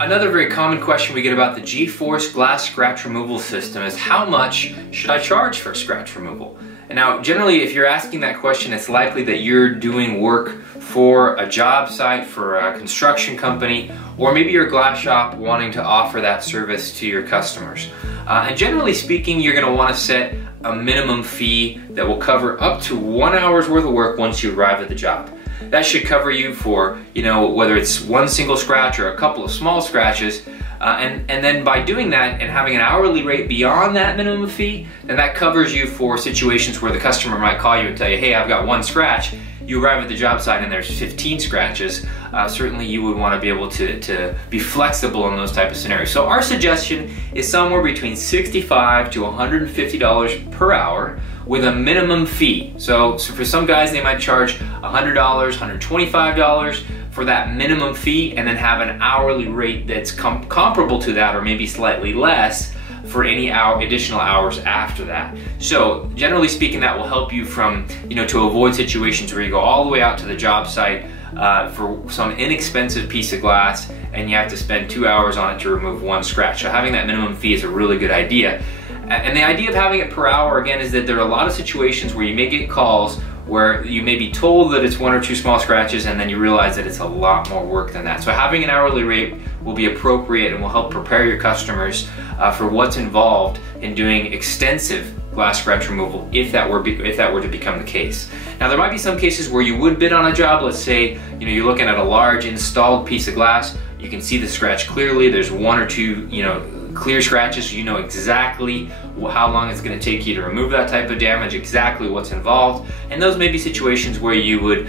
Another very common question we get about the G-Force glass scratch removal system is how much should I charge for scratch removal? And now generally if you're asking that question, it's likely that you're doing work for a job site, for a construction company, or maybe you're a glass shop wanting to offer that service to your customers. And generally speaking, you're going to want to set a minimum fee that will cover up to 1 hour's worth of work once you arrive at the job. That should cover you for, whether it's one single scratch or a couple of small scratches. And then by doing that and having an hourly rate beyond that minimum fee, then that covers you for situations where the customer might call you and tell you, hey, I've got one scratch. You arrive at the job site and there's 15 scratches. Certainly you would want to be able to be flexible in those type of scenarios. So our suggestion is somewhere between $65 to $150 per hour with a minimum fee. So for some guys, they might charge $100, $125 for that minimum fee, and then have an hourly rate that's comparable to that or maybe slightly less for any additional hours after that. So generally speaking, that will help you from, to avoid situations where you go all the way out to the job site for some inexpensive piece of glass and you have to spend 2 hours on it to remove one scratch. So having that minimum fee is a really good idea. And the idea of having it per hour, again, is that there are a lot of situations where you may get calls where you may be told that it's 1 or 2 small scratches and then you realize that it's a lot more work than that. So having an hourly rate will be appropriate and will help prepare your customers for what's involved in doing extensive glass scratch removal if that were to become the case. Now there might be some cases where you would bid on a job. Let's say you're looking at a large installed piece of glass. You can see the scratch clearly. There's 1 or 2 clear scratches, so you know exactly how long it's going to take you to remove that type of damage, exactly what's involved, and those may be situations where you would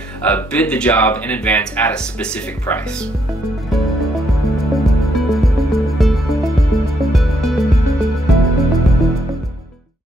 bid the job in advance at a specific price.